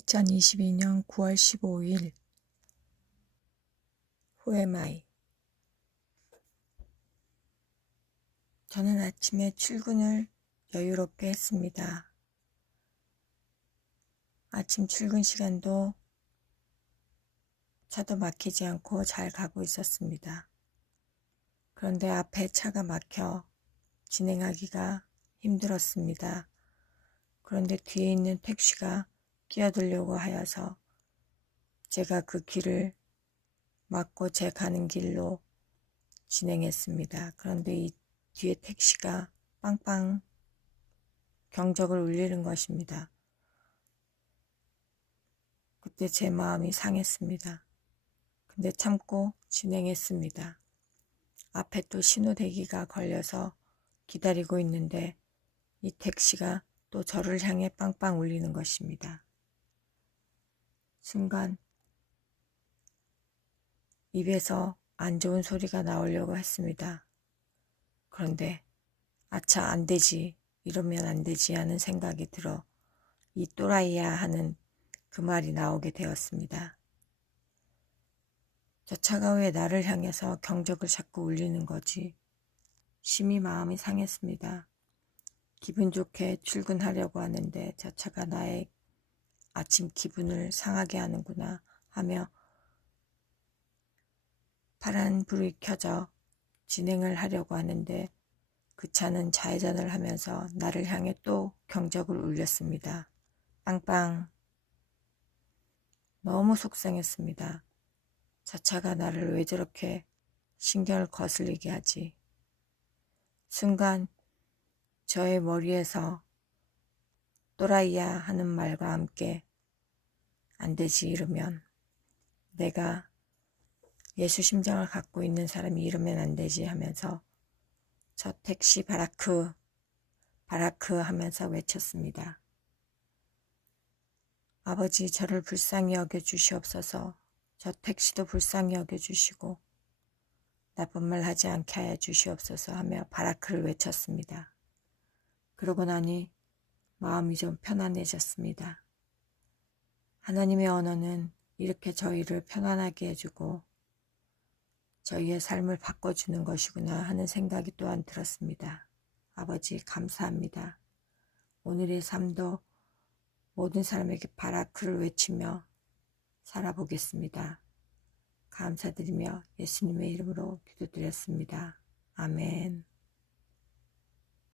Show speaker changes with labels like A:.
A: 2022년 9월 15일 후에마이 저는 아침에 출근을 여유롭게 했습니다. 아침 출근 시간도 차도 막히지 않고 잘 가고 있었습니다. 그런데 앞에 차가 막혀 진행하기가 힘들었습니다. 그런데 뒤에 있는 택시가 끼어들려고 하여서 제가 그 길을 막고 제 가는 길로 진행했습니다. 그런데 이 뒤에 택시가 빵빵 경적을 울리는 것입니다. 그때 제 마음이 상했습니다. 근데 참고 진행했습니다. 앞에 또 신호 대기가 걸려서 기다리고 있는데 이 택시가 또 저를 향해 빵빵 울리는 것입니다. 순간 입에서 안 좋은 소리가 나오려고 했습니다. 그런데 아차 안 되지 이러면 안 되지 하는 생각이 들어 이 또라이야 하는 그 말이 나오게 되었습니다. 저 차가 왜 나를 향해서 경적을 자꾸 울리는 거지? 심히 마음이 상했습니다. 기분 좋게 출근하려고 하는데 저 차가 나의 아침 기분을 상하게 하는구나 하며 파란 불이 켜져 진행을 하려고 하는데 그 차는 좌회전을 하면서 나를 향해 또 경적을 울렸습니다. 빵빵. 너무 속상했습니다. 저 차가 나를 왜 저렇게 신경을 거슬리게 하지? 순간 저의 머리에서 또라이야 하는 말과 함께 안 되지 이러면 내가 예수 심장을 갖고 있는 사람이 이러면 안 되지 하면서 저 택시 바라크 바라크 하면서 외쳤습니다. 아버지 저를 불쌍히 여겨 주시옵소서 저 택시도 불쌍히 여겨 주시고 나쁜 말 하지 않게 하여 주시옵소서 하며 바라크를 외쳤습니다. 그러고 나니 마음이 좀 편안해졌습니다. 하나님의 언어는 이렇게 저희를 편안하게 해주고 저희의 삶을 바꿔주는 것이구나 하는 생각이 또한 들었습니다. 아버지 감사합니다. 오늘의 삶도 모든 사람에게 바라크를 외치며 살아보겠습니다. 감사드리며 예수님의 이름으로 기도드렸습니다. 아멘.